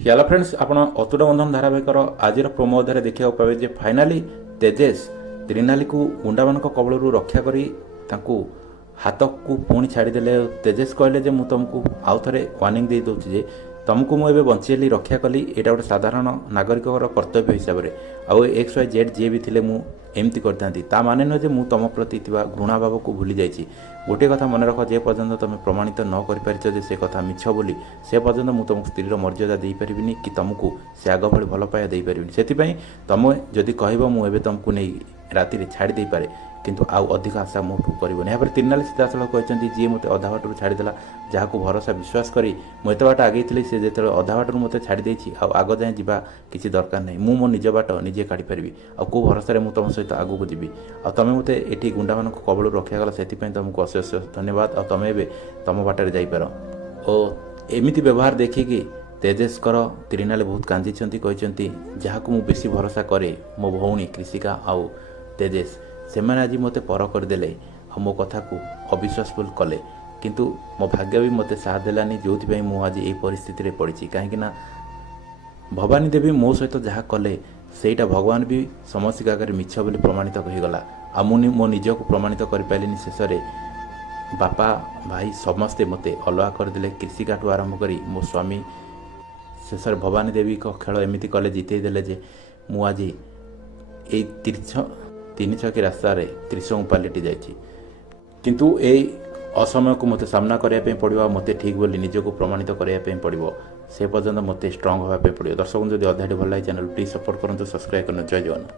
Hello friends आपण अतुट बंधन धारावाहिकर आज प्रोमो अध्याय देखा पाए जे फाइनाली तेजेश त्रिनाली को गुंडा मान कबल रक्षा करी हाथ को पुणी छाड़देले। तेजेश कहले जे मु तुमको आउ थे वार्निंग दे दूसरी जे तुमको मुझे बंचेली रक्षा कली यहाँ गोटे साधारण नागरिक कर्तव्य हिसाब से आउ XYZ जी भी थे एमती करता माने नुहे मु तुम प्रति घृणा भाव को भूली जाइए। गोटे कथा मन रख जे पर्यंत तुम प्रमाणित न कर से कथा मिछ बोली से पर्यंत मु तुमको स्त्री मर्यादा दे पारिनी कि तुमको से आग भाई भल पाया दे पारिनी। से तुम जदि कह मुझे तुमको नहीं राति छाड़ी दे पारे किंतु आउ अधिक आशा मोठू करबनी। यहाँ पर त्रिनाली सीधासल कहते जी मत अधा बाटर छाड़देला जहाँ को भरोसा विश्वास करी मुझे बाट आगे थी से जो अधा बाटर मत छाड़ी आग जाए जा किसी दरकार नहीं मो निज बाट निजे काढ़ी पारि आउ भरोसा मुझे तुम सहित आगू जी आम मत ये गुंडा मान कबल रक्षा कला से तुमको अशेष धन्यवाद। आ तुम ए तुम बाटर जापर और एमती व्यवहार देखिकी तेजेशकर त्रिनाली बहुत कांदी कहते जहाँ को बेसी भरोसा करे मो भौणी कृषिका आउ तेजेश से मैंने आज मत पर करदे मो कथा को अविश्वासफुल कले किंतु मो भाग्य भी मत साथ देलानी जो आज ये परिस्थिति रे पड़ी कहीं भवानी देवी मो सहित जहाँ कले सेटा भगवान भी समस्त आगे मिछ बोली प्रमाणित होगला। आ मुझे मो निज को प्रमाणित कर पारे शेष बापा भाई समस्ते मते अलग करदे कृषिका ठू आरंभ कर मो स्वामी शेष भवानी देवी को खेल एमती कले जिते देले जे मु आज ये तीन छकी रास्तार त्रिशंकु पलटि जाइए किंतु ए असमय को मत सामना करने पड़ो मत ठीक बोली निजको प्रमाणित करने पड़ो से पर्यंत मत स्ट्रंग होगापी पड़ो। दर्शक जब अध्याय भल लगे चैनल प्लीज सपोर्ट करूँ सब्सक्राइब करना। जय जवान।